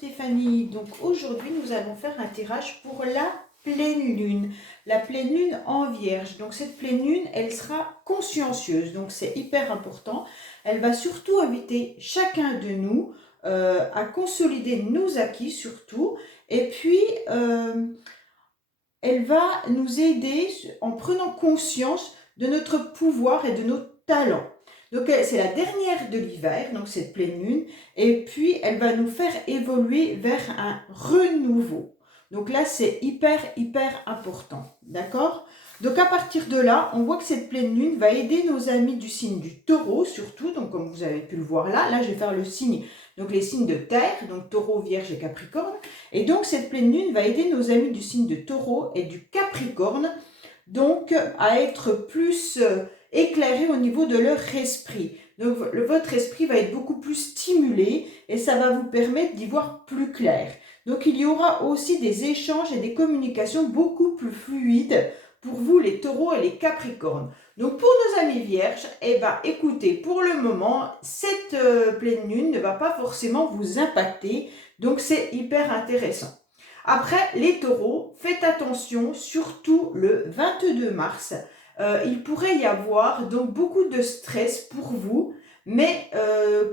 Stéphanie. Donc aujourd'hui, nous allons faire un tirage pour la pleine lune. La pleine lune en Vierge. Donc cette pleine lune, elle sera consciencieuse. Donc c'est hyper important. Elle va surtout inviter chacun de nous à consolider nos acquis surtout. Et puis, elle va nous aider en prenant conscience de notre pouvoir et de nos talents. Donc c'est la dernière de l'hiver, donc cette pleine lune, et puis elle va nous faire évoluer vers un renouveau. Donc là c'est hyper important, d'accord? Donc à partir de là, on voit que cette pleine lune va aider nos amis du signe du Taureau surtout, donc comme vous avez pu le voir là je vais faire le signe, donc les signes de terre, donc Taureau, Vierge et Capricorne. Et donc cette pleine lune va aider nos amis du signe de Taureau et du Capricorne donc à être plus éclairés au niveau de leur esprit. Donc votre esprit va être beaucoup plus stimulé et ça va vous permettre d'y voir plus clair. Donc il y aura aussi des échanges et des communications beaucoup plus fluides pour vous les taureaux et les capricornes. Donc pour nos amis vierges, eh ben, écoutez, pour le moment, cette pleine lune ne va pas forcément vous impacter, donc c'est hyper intéressant. Après, les taureaux, faites attention, surtout le 22 mars, il pourrait y avoir donc beaucoup de stress pour vous, mais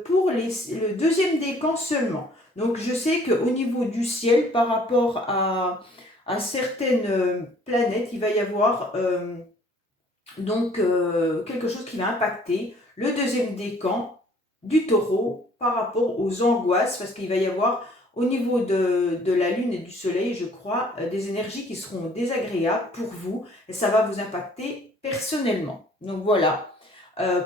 pour le deuxième décan seulement. Donc je sais qu'au niveau du ciel, par rapport à certaines planètes, il va y avoir quelque chose qui va impacter le deuxième décan du taureau par rapport aux angoisses, parce qu'il va y avoir au niveau de la lune et du soleil, je crois, des énergies qui seront désagréables pour vous et ça va vous impacter personnellement. Donc voilà,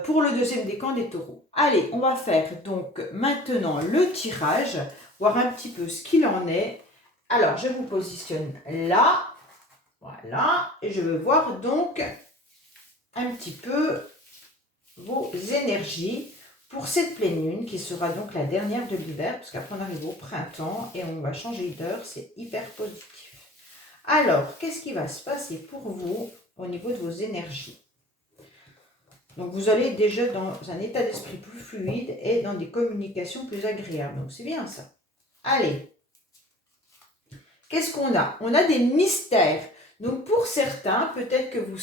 pour le deuxième décan des taureaux. Allez, on va faire donc maintenant le tirage, voir un petit peu ce qu'il en est. Alors, je vous positionne là, voilà, et je veux voir donc un petit peu vos énergies pour cette pleine lune qui sera donc la dernière de l'hiver, parce qu'après on arrive au printemps et on va changer d'heure, c'est hyper positif. Alors, qu'est-ce qui va se passer pour vous au niveau de vos énergies? Donc vous allez déjà dans un état d'esprit plus fluide et dans des communications plus agréables, donc c'est bien ça. Allez, qu'est-ce qu'on a? On a des mystères. Donc pour certains, peut-être que vous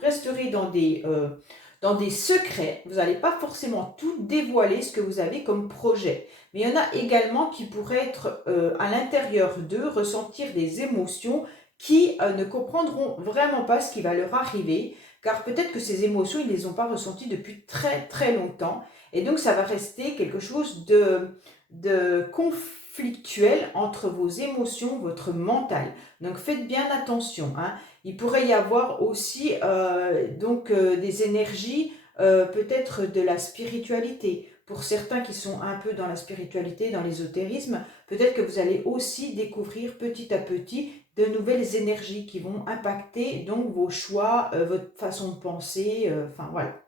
resterez dans des secrets, vous n'allez pas forcément tout dévoiler ce que vous avez comme projet. Mais il y en a également qui pourraient être à l'intérieur d'eux, ressentir des émotions qui ne comprendront vraiment pas ce qui va leur arriver, car peut-être que ces émotions, ils ne les ont pas ressenties depuis très longtemps. Et donc ça va rester quelque chose de conflictuel entre vos émotions, votre mental. Donc faites bien attention, hein. Il pourrait y avoir aussi des énergies, peut-être de la spiritualité. Pour certains qui sont un peu dans la spiritualité, dans l'ésotérisme, peut-être que vous allez aussi découvrir petit à petit de nouvelles énergies qui vont impacter donc vos choix, votre façon de penser, enfin voilà.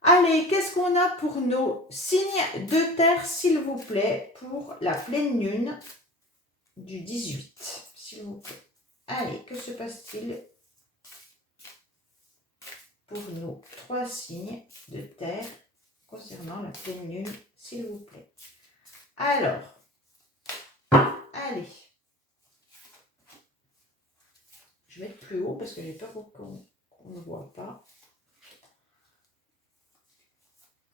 Allez, qu'est-ce qu'on a pour nos signes de terre, s'il vous plaît, pour la pleine lune du 18, s'il vous plaît. Allez, que se passe-t-il pour nos 3 signes de terre concernant la pleine lune, s'il vous plaît? Alors, allez. Je vais mettre plus haut parce que j'ai peur qu'on ne voit pas.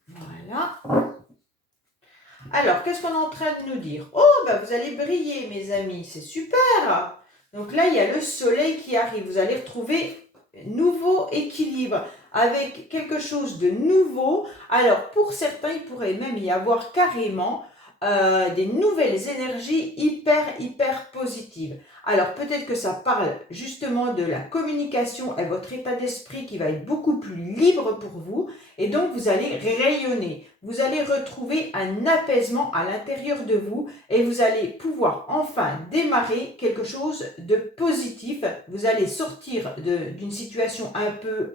Voilà. Alors, qu'est-ce qu'on est en train de nous dire? Oh, bah vous allez briller, mes amis, c'est super! Donc là, il y a le soleil qui arrive. Vous allez retrouver nouveau équilibre avec quelque chose de nouveau. Alors, pour certains, il pourrait même y avoir carrément des nouvelles énergies hyper positives. Alors, peut-être que ça parle justement de la communication et votre état d'esprit qui va être beaucoup plus libre pour vous. Et donc, vous allez rayonner. Vous allez retrouver un apaisement à l'intérieur de vous et vous allez pouvoir enfin démarrer quelque chose de positif. Vous allez sortir d'une situation un peu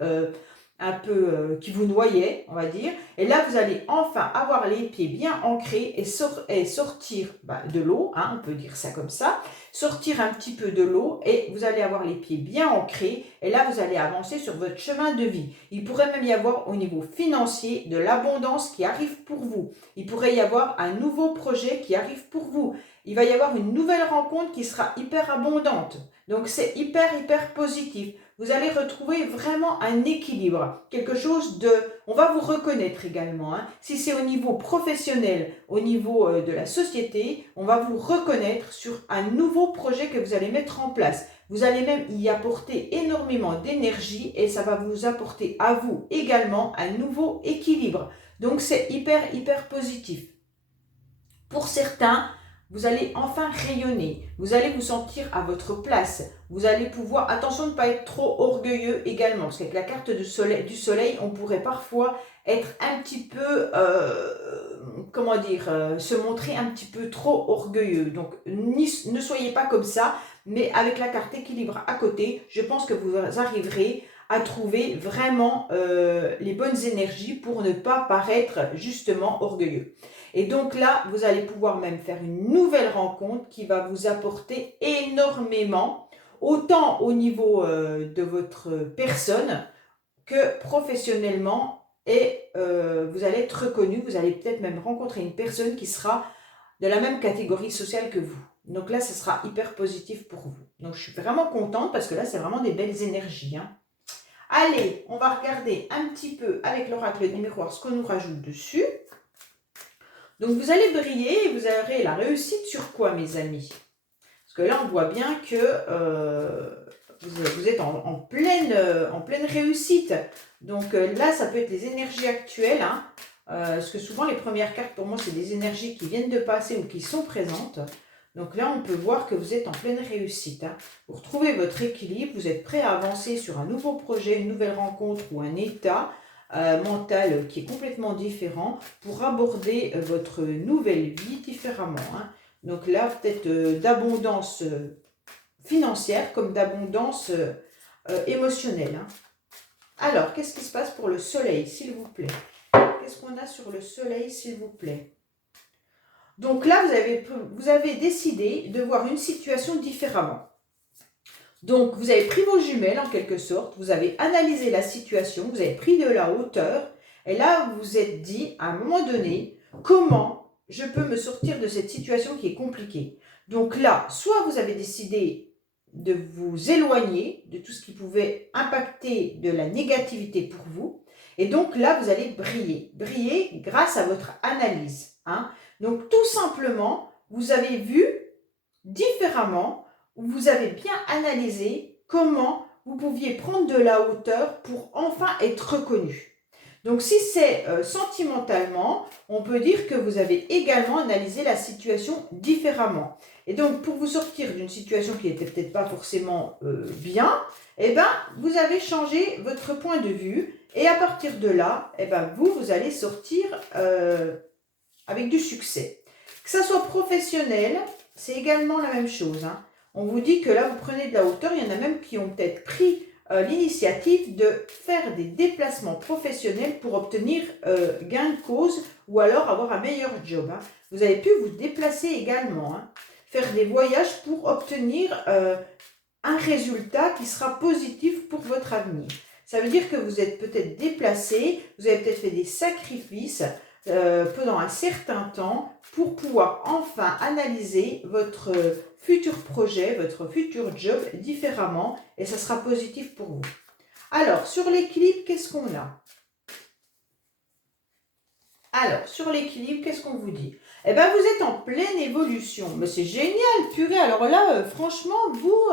un peu qui vous noyait, on va dire. Et là, vous allez enfin avoir les pieds bien ancrés et sortir de l'eau, hein, on peut dire ça comme ça, sortir un petit peu de l'eau et vous allez avoir les pieds bien ancrés. Et là, vous allez avancer sur votre chemin de vie. Il pourrait même y avoir au niveau financier de l'abondance qui arrive pour vous. Il pourrait y avoir un nouveau projet qui arrive pour vous. Il va y avoir une nouvelle rencontre qui sera hyper abondante. Donc, c'est hyper positif. Vous allez retrouver vraiment un équilibre, quelque chose de... On va vous reconnaître également. Hein. Si c'est au niveau professionnel, au niveau de la société, on va vous reconnaître sur un nouveau projet que vous allez mettre en place. Vous allez même y apporter énormément d'énergie et ça va vous apporter à vous également un nouveau équilibre. Donc, c'est hyper positif. Pour certains, vous allez enfin rayonner, vous allez vous sentir à votre place, vous allez pouvoir, attention de ne pas être trop orgueilleux également, parce qu'avec la carte du soleil, on pourrait parfois être un petit peu, se montrer un petit peu trop orgueilleux. Donc ne soyez pas comme ça, mais avec la carte équilibre à côté, je pense que vous arriverez à trouver vraiment les bonnes énergies pour ne pas paraître justement orgueilleux. Et donc là, vous allez pouvoir même faire une nouvelle rencontre qui va vous apporter énormément, autant au niveau de votre personne que professionnellement. Et vous allez être reconnu, vous allez peut-être même rencontrer une personne qui sera de la même catégorie sociale que vous. Donc là, ce sera hyper positif pour vous. Donc je suis vraiment contente parce que là, c'est vraiment des belles énergies. Hein. Allez, on va regarder un petit peu avec l'oracle des miroirs ce qu'on nous rajoute dessus. Donc, vous allez briller et vous aurez la réussite sur quoi, mes amis? Parce que là, on voit bien que vous êtes en pleine réussite. Donc là, ça peut être les énergies actuelles. Hein, parce que souvent, les premières cartes, pour moi, c'est des énergies qui viennent de passer ou qui sont présentes. Donc là, on peut voir que vous êtes en pleine réussite. Hein. Vous retrouvez votre équilibre, vous êtes prêt à avancer sur un nouveau projet, une nouvelle rencontre ou un état mental qui est complètement différent pour aborder votre nouvelle vie différemment. Hein. Donc là, peut-être d'abondance financière comme d'abondance émotionnelle. Hein. Alors, qu'est-ce qui se passe pour le soleil, s'il vous plaît? Qu'est-ce qu'on a sur le soleil, s'il vous plaît? Donc là, vous avez décidé de voir une situation différemment. Donc, vous avez pris vos jumelles en quelque sorte, vous avez analysé la situation, vous avez pris de la hauteur, et là, vous vous êtes dit, à un moment donné, comment je peux me sortir de cette situation qui est compliquée. Donc là, soit vous avez décidé de vous éloigner de tout ce qui pouvait impacter de la négativité pour vous, et donc là, vous allez briller grâce à votre analyse. Hein. Donc, tout simplement, vous avez vu différemment, vous avez bien analysé comment vous pouviez prendre de la hauteur pour enfin être reconnu. Donc si c'est sentimentalement, on peut dire que vous avez également analysé la situation différemment. Et donc pour vous sortir d'une situation qui n'était peut-être pas forcément bien, eh ben, vous avez changé votre point de vue et à partir de là, eh ben, vous allez sortir avec du succès. Que ça soit professionnel, c'est également la même chose. Hein. On vous dit que là, vous prenez de la hauteur. Il y en a même qui ont peut-être pris l'initiative de faire des déplacements professionnels pour obtenir gain de cause ou alors avoir un meilleur job. Hein. Vous avez pu vous déplacer également. Hein. Faire des voyages pour obtenir un résultat qui sera positif pour votre avenir. Ça veut dire que vous êtes peut-être déplacé, vous avez peut-être fait des sacrifices pendant un certain temps pour pouvoir enfin analyser votre futur projet, votre futur job différemment et ça sera positif pour vous. Alors, sur l'équilibre, qu'est-ce qu'on a? Alors, sur l'équilibre, qu'est-ce qu'on vous dit? Eh bien, vous êtes en pleine évolution. Mais c'est génial, purée. Alors là, franchement, vous...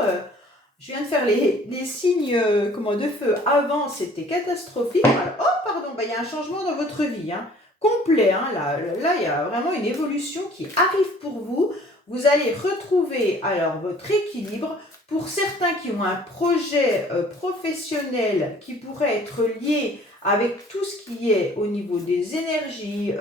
je viens de faire les signes de feu. Avant, c'était catastrophique. Alors, oh, pardon, il y a un changement dans votre vie. Hein. Complet. Hein, là, il y a vraiment une évolution qui arrive pour vous. Vous allez retrouver alors votre équilibre. Pour certains qui ont un projet professionnel qui pourrait être lié avec tout ce qui est au niveau des énergies,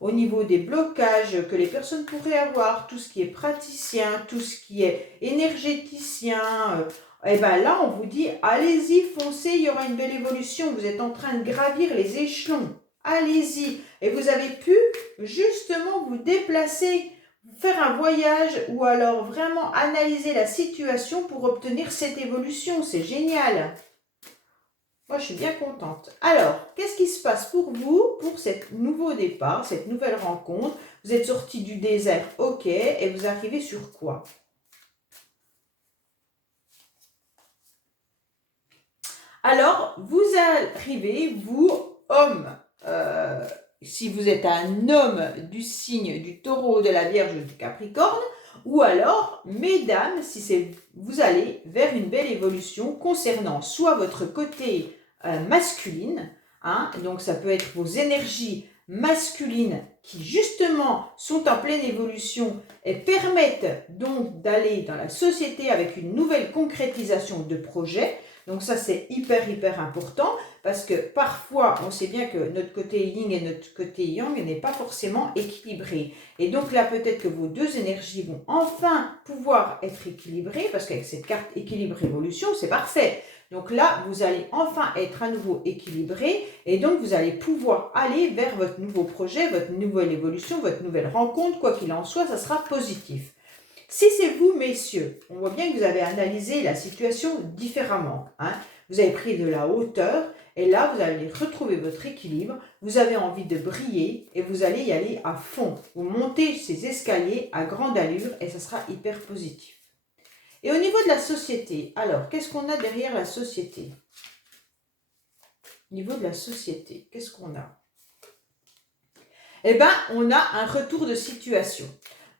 au niveau des blocages que les personnes pourraient avoir, tout ce qui est praticien, tout ce qui est énergéticien, Et bien là, on vous dit, allez-y, foncez, il y aura une belle évolution. Vous êtes en train de gravir les échelons. Allez-y. Et vous avez pu justement vous déplacer, faire un voyage ou alors vraiment analyser la situation pour obtenir cette évolution. C'est génial. Moi, je suis bien contente. Alors, qu'est-ce qui se passe pour vous, pour ce nouveau départ, cette nouvelle rencontre? Vous êtes sorti du désert, ok, et vous arrivez sur quoi? Alors, vous arrivez, vous, homme, si vous êtes un homme du signe du Taureau, de la Vierge ou du Capricorne, ou alors, mesdames, si c'est vous allez vers une belle évolution concernant soit votre côté masculine, hein, donc ça peut être vos énergies masculines qui justement sont en pleine évolution et permettent donc d'aller dans la société avec une nouvelle concrétisation de projets. Donc ça, c'est hyper important parce que parfois, on sait bien que notre côté yin et notre côté yang n'est pas forcément équilibré. Et donc là, peut-être que vos deux énergies vont enfin pouvoir être équilibrées parce qu'avec cette carte équilibre-évolution, c'est parfait. Donc là, vous allez enfin être à nouveau équilibré et donc vous allez pouvoir aller vers votre nouveau projet, votre nouvelle évolution, votre nouvelle rencontre. Quoi qu'il en soit, ça sera positif. Si c'est vous, messieurs, on voit bien que vous avez analysé la situation différemment. Hein. Vous avez pris de la hauteur et là, vous allez retrouver votre équilibre. Vous avez envie de briller et vous allez y aller à fond. Vous montez ces escaliers à grande allure et ça sera hyper positif. Et au niveau de la société, alors, qu'est-ce qu'on a derrière la société? Au niveau de la société, qu'est-ce qu'on a? Eh bien, on a un retour de situation.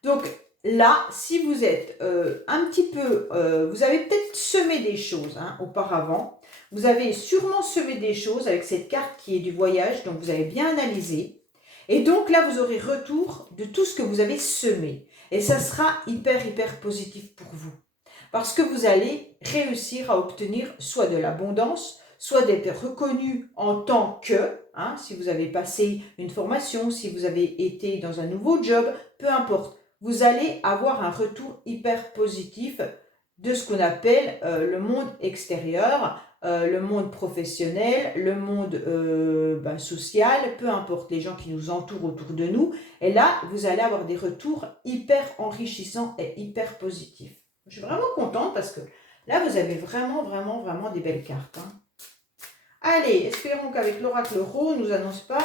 Donc, là, si vous êtes un petit peu, vous avez peut-être semé des choses hein, auparavant. Vous avez sûrement semé des choses avec cette carte qui est du voyage, donc vous avez bien analysé. Et donc là, vous aurez retour de tout ce que vous avez semé. Et ça sera hyper positif pour vous. Parce que vous allez réussir à obtenir soit de l'abondance, soit d'être reconnu en tant que, hein, si vous avez passé une formation, si vous avez été dans un nouveau job, peu importe. Vous allez avoir un retour hyper positif de ce qu'on appelle le monde extérieur, le monde professionnel, le monde social, peu importe les gens qui nous entourent autour de nous. Et là, vous allez avoir des retours hyper enrichissants et hyper positifs. Je suis vraiment contente parce que là, vous avez vraiment des belles cartes. Hein. Allez, espérons qu'avec l'oracle Rho, ne nous annonce pas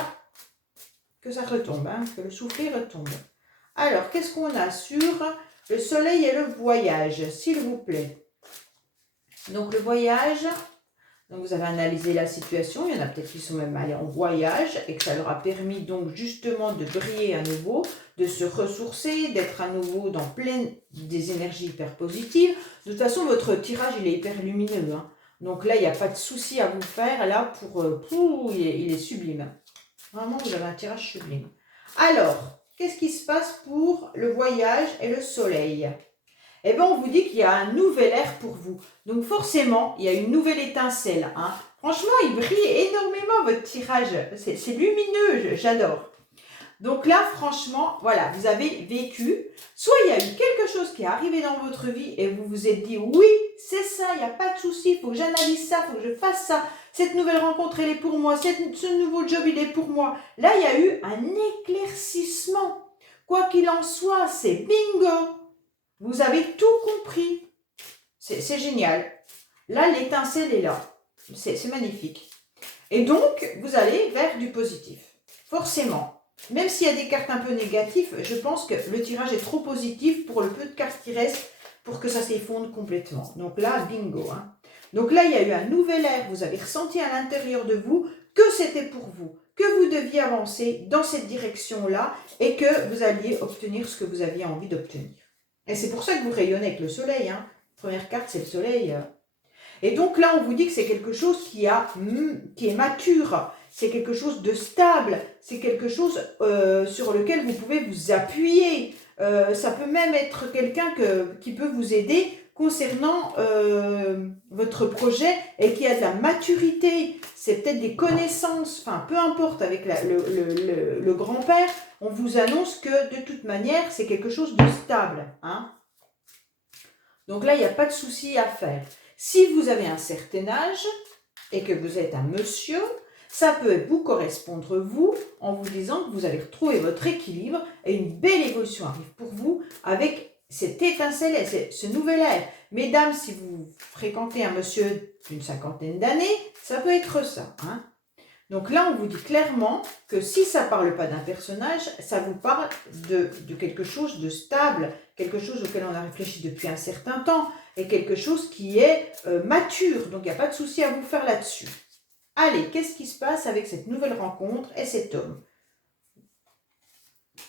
que ça retombe, hein, que le soufflet retombe. Alors, qu'est-ce qu'on a sur le soleil et le voyage, s'il vous plaît? Donc, le voyage, donc vous avez analysé la situation. Il y en a peut-être qui sont même allés en voyage et que ça leur a permis donc justement de briller à nouveau, de se ressourcer, d'être à nouveau dans pleine des énergies hyper positives. De toute façon, votre tirage, il est hyper lumineux. Hein. Donc là, il n'y a pas de souci à vous faire. Là, il est sublime. Vraiment, vous avez un tirage sublime. Alors, qu'est-ce qui se passe pour le voyage et le soleil? Eh bien, on vous dit qu'il y a un nouvel air pour vous. Donc, forcément, il y a une nouvelle étincelle. Hein. Franchement, il brille énormément, votre tirage. C'est lumineux, j'adore. Donc là, franchement, voilà, vous avez vécu. Soit il y a eu quelque chose qui est arrivé dans votre vie et vous vous êtes dit, oui, c'est ça, il n'y a pas de souci, il faut que j'analyse ça, il faut que je fasse ça. Cette nouvelle rencontre, elle est pour moi. Ce nouveau job, il est pour moi. Là, il y a eu un éclaircissement. Quoi qu'il en soit, c'est bingo. Vous avez tout compris. C'est génial. Là, l'étincelle est là. C'est magnifique. Et donc, vous allez vers du positif. Forcément. Même s'il y a des cartes un peu négatives, je pense que le tirage est trop positif pour le peu de cartes qui restent pour que ça s'effondre complètement. Donc là, bingo. Hein. Donc là, il y a eu un nouvel air. Vous avez ressenti à l'intérieur de vous que c'était pour vous, que vous deviez avancer dans cette direction-là et que vous alliez obtenir ce que vous aviez envie d'obtenir. Et c'est pour ça que vous rayonnez avec le soleil. Hein. Première carte, c'est le soleil. Et donc là, on vous dit que c'est quelque chose qui est mature. C'est quelque chose de stable. C'est quelque chose sur lequel vous pouvez vous appuyer. Ça peut même être quelqu'un qui peut vous aider concernant votre projet et qui a de la maturité. C'est peut-être des connaissances. Enfin, peu importe, avec le grand-père, on vous annonce que de toute manière, c'est quelque chose de stable. Hein. Donc là, il n'y a pas de souci à faire. Si vous avez un certain âge et que vous êtes un monsieur, ça peut vous correspondre, vous, en vous disant que vous allez retrouver votre équilibre et une belle évolution arrive pour vous avec cette étincelle et ce nouvel air. Mesdames, si vous fréquentez un monsieur d'une cinquantaine d'années, ça peut être ça. Hein. Donc là, on vous dit clairement que si ça ne parle pas d'un personnage, ça vous parle de quelque chose de stable, quelque chose auquel on a réfléchi depuis un certain temps et quelque chose qui est mature. Donc il n'y a pas de souci à vous faire là-dessus. Allez, qu'est-ce qui se passe avec cette nouvelle rencontre et cet homme?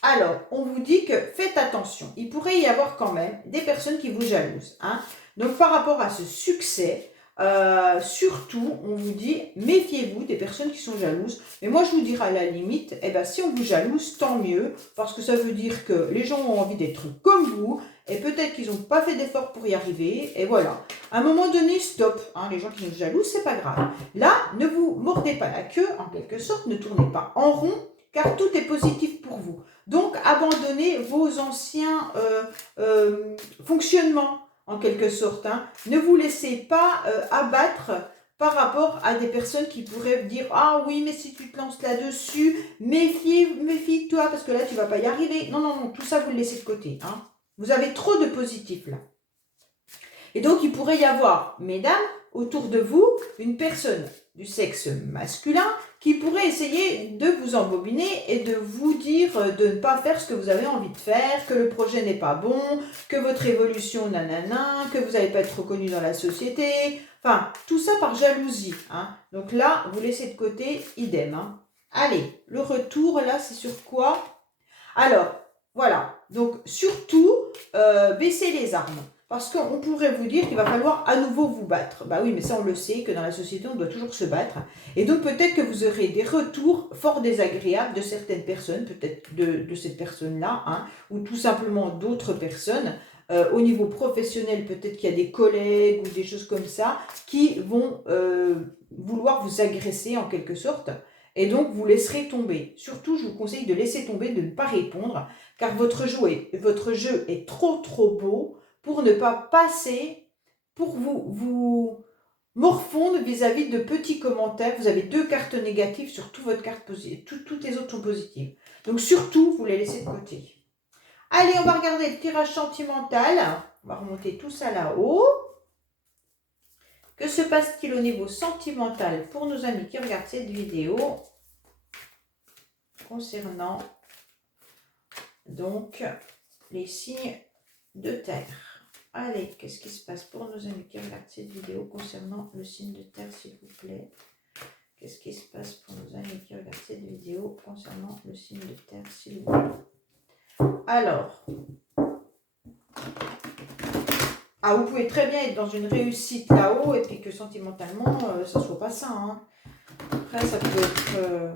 Alors, on vous dit que faites attention. Il pourrait y avoir quand même des personnes qui vous jalousent. Hein. Donc, par rapport à ce succès, surtout, on vous dit, méfiez-vous des personnes qui sont jalouses. Mais moi, je vous dirais à la limite, eh ben, si on vous jalouse, tant mieux, parce que ça veut dire que les gens ont envie d'être comme vous, et peut-être qu'ils n'ont pas fait d'efforts pour y arriver, et voilà. À un moment donné, stop. Hein, les gens qui nous jalousent, c'est pas grave. Là, ne vous mordez pas la queue, en quelque sorte, ne tournez pas en rond, car tout est positif pour vous. Donc, abandonnez vos anciens fonctionnements, en quelque sorte. Hein. Ne vous laissez pas abattre par rapport à des personnes qui pourraient dire « Ah oui, mais si tu te lances là-dessus, méfie-toi, parce que là, tu ne vas pas y arriver. » Non, non, non, tout ça, vous le laissez de côté. Hein. Vous avez trop de positifs, là. Et donc, il pourrait y avoir, mesdames, autour de vous, une personne du sexe masculin qui pourrait essayer de vous embobiner et de vous dire de ne pas faire ce que vous avez envie de faire, que le projet n'est pas bon, que votre évolution nanana, que vous n'allez pas être reconnu dans la société. Enfin, tout ça par jalousie. Hein. Donc là, vous laissez de côté, idem. Hein. Allez, le retour, là, c'est sur quoi? Alors, voilà. Donc, surtout, baissez les armes. Parce qu'on pourrait vous dire qu'il va falloir à nouveau vous battre. Bah oui, mais ça on le sait, que dans la société on doit toujours se battre. Et donc peut-être que vous aurez des retours fort désagréables de certaines personnes, peut-être de cette personne-là, hein, ou tout simplement d'autres personnes. Au niveau professionnel, peut-être qu'il y a des collègues ou des choses comme ça qui vont vouloir vous agresser en quelque sorte. Et donc vous laisserez tomber. Surtout, je vous conseille de laisser tomber, de ne pas répondre, car votre jeu est trop beau pour ne pas passer, pour vous morfondre vis-à-vis de petits commentaires. Vous avez 2 cartes négatives sur toute votre carte positive. Toutes les autres sont positives. Donc surtout, vous les laissez de côté. Allez, on va regarder le tirage sentimental. On va remonter tout ça là-haut. Que se passe-t-il au niveau sentimental pour nos amis qui regardent cette vidéo concernant donc les signes de terre? Allez, qu'est-ce qui se passe pour nos amis qui regardent cette vidéo concernant le signe de terre, s'il vous plaît? Qu'est-ce qui se passe pour nos amis qui regardent cette vidéo concernant le signe de terre, s'il vous plaît? Alors, vous pouvez très bien être dans une réussite là-haut et puis que sentimentalement, ça ne soit pas ça. Hein. Après, ça peut être...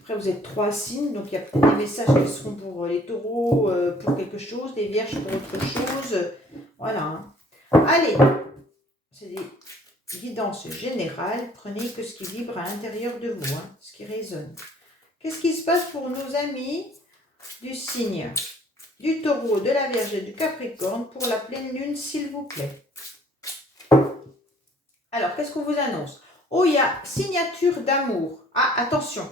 Après, vous êtes 3 signes, donc il y a peut-être des messages qui seront pour les taureaux, pour quelque chose, des vierges pour autre chose. Voilà. Hein. Allez, c'est des guidances générales. Prenez que ce qui vibre à l'intérieur de vous, hein, ce qui résonne. Qu'est-ce qui se passe pour nos amis du signe du taureau, de la vierge et du capricorne pour la pleine lune, s'il vous plaît? Alors, qu'est-ce qu'on vous annonce? Oh, il y a signature d'amour. Ah, attention.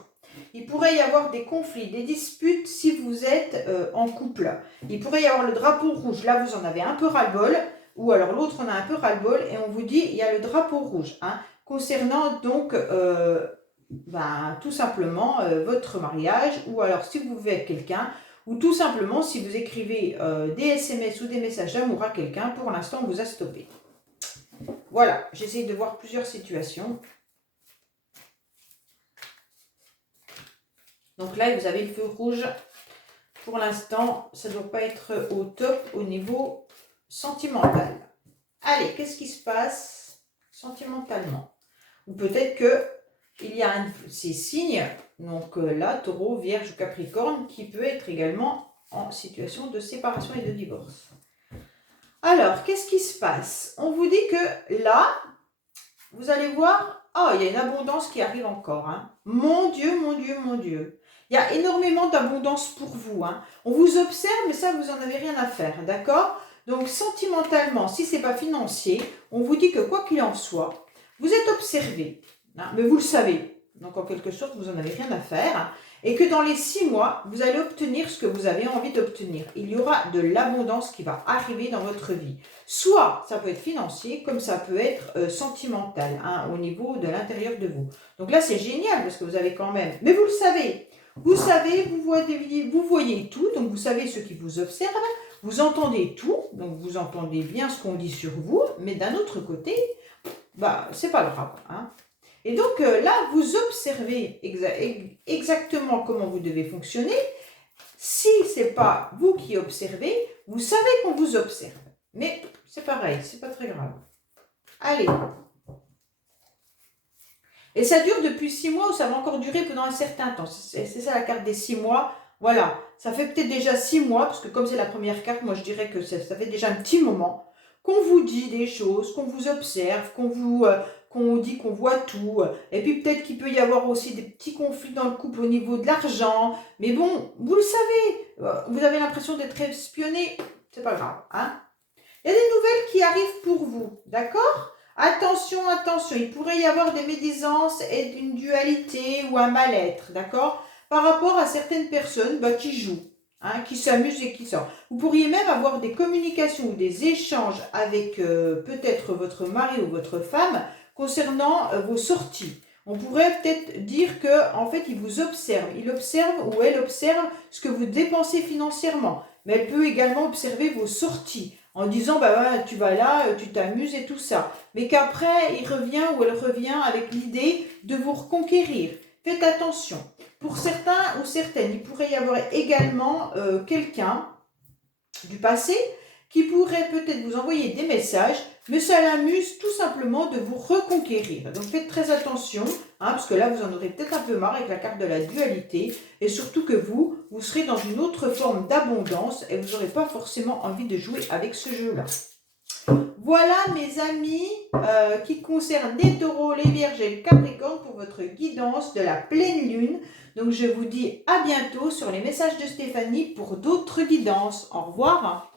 Il pourrait y avoir des conflits, des disputes si vous êtes en couple. Il pourrait y avoir le drapeau rouge. Là, vous en avez un peu ras-le-bol. Ou alors l'autre, on a un peu ras-le-bol. Et on vous dit, il y a le drapeau rouge. Hein, concernant donc, tout simplement, votre mariage. Ou alors si vous vivez avec quelqu'un. Ou tout simplement, si vous écrivez des SMS ou des messages d'amour à quelqu'un, pour l'instant, on vous a stoppé. Voilà, j'essaie de voir plusieurs situations. Donc là, vous avez le feu rouge. Pour l'instant, ça ne doit pas être au top au niveau sentimental. Allez, qu'est-ce qui se passe sentimentalement? Ou peut-être qu'il y a ces signes, donc là, taureau, vierge ou capricorne, qui peut être également en situation de séparation et de divorce. Alors, qu'est-ce qui se passe? On vous dit que là, vous allez voir, il y a une abondance qui arrive encore. Hein. Mon Dieu, mon Dieu, mon Dieu. Il y a énormément d'abondance pour vous. Hein. On vous observe, mais ça, vous n'en avez rien à faire. D'accord? Donc, sentimentalement, si ce n'est pas financier, on vous dit que quoi qu'il en soit, vous êtes observé, hein, mais vous le savez. Donc, en quelque sorte, vous n'en avez rien à faire. Et que dans les 6 mois, vous allez obtenir ce que vous avez envie d'obtenir. Il y aura de l'abondance qui va arriver dans votre vie. Soit ça peut être financier, comme ça peut être sentimental, hein, au niveau de l'intérieur de vous. Donc là, c'est génial parce que vous avez quand même... Mais vous le savez. Vous savez, vous voyez tout, donc vous savez ce qui vous observe. Vous entendez tout, donc vous entendez bien ce qu'on dit sur vous. Mais d'un autre côté, bah, c'est pas grave, hein. Et donc là, vous observez exactement comment vous devez fonctionner. Si ce n'est pas vous qui observez, vous savez qu'on vous observe. Mais c'est pareil, c'est pas très grave. Allez. Et ça dure depuis 6 mois ou ça va encore durer pendant un certain temps. C'est ça la carte des 6 mois. Voilà, ça fait peut-être déjà 6 mois, parce que comme c'est la première carte, moi je dirais que ça fait déjà un petit moment qu'on vous dit des choses, qu'on vous observe, qu'on dit qu'on voit tout. Et puis peut-être qu'il peut y avoir aussi des petits conflits dans le couple au niveau de l'argent. Mais bon, vous le savez, vous avez l'impression d'être espionné, c'est pas grave, hein. Il y a des nouvelles qui arrivent pour vous, d'accord? Attention, attention, il pourrait y avoir des médisances et une dualité ou un mal-être, d'accord? Par rapport à certaines personnes qui jouent, hein, qui s'amusent et qui sortent. Vous pourriez même avoir des communications ou des échanges avec peut-être votre mari ou votre femme concernant vos sorties. On pourrait peut-être dire que en fait, il vous observe. Il observe ou elle observe ce que vous dépensez financièrement. Mais elle peut également observer vos sorties en disant tu vas là, tu t'amuses et tout ça. Mais qu'après, il revient ou elle revient avec l'idée de vous reconquérir. Faites attention. Pour certains ou certaines, il pourrait y avoir également quelqu'un du passé qui pourrait peut-être vous envoyer des messages, mais ça l'amuse tout simplement de vous reconquérir. Donc faites très attention, hein, parce que là vous en aurez peut-être un peu marre avec la carte de la dualité, et surtout que vous serez dans une autre forme d'abondance, et vous n'aurez pas forcément envie de jouer avec ce jeu-là. Voilà mes amis, qui concernent les taureaux, les vierges et le capricorne pour votre guidance de la pleine lune. Donc je vous dis à bientôt sur les messages de Stéphanie pour d'autres guidances. Au revoir.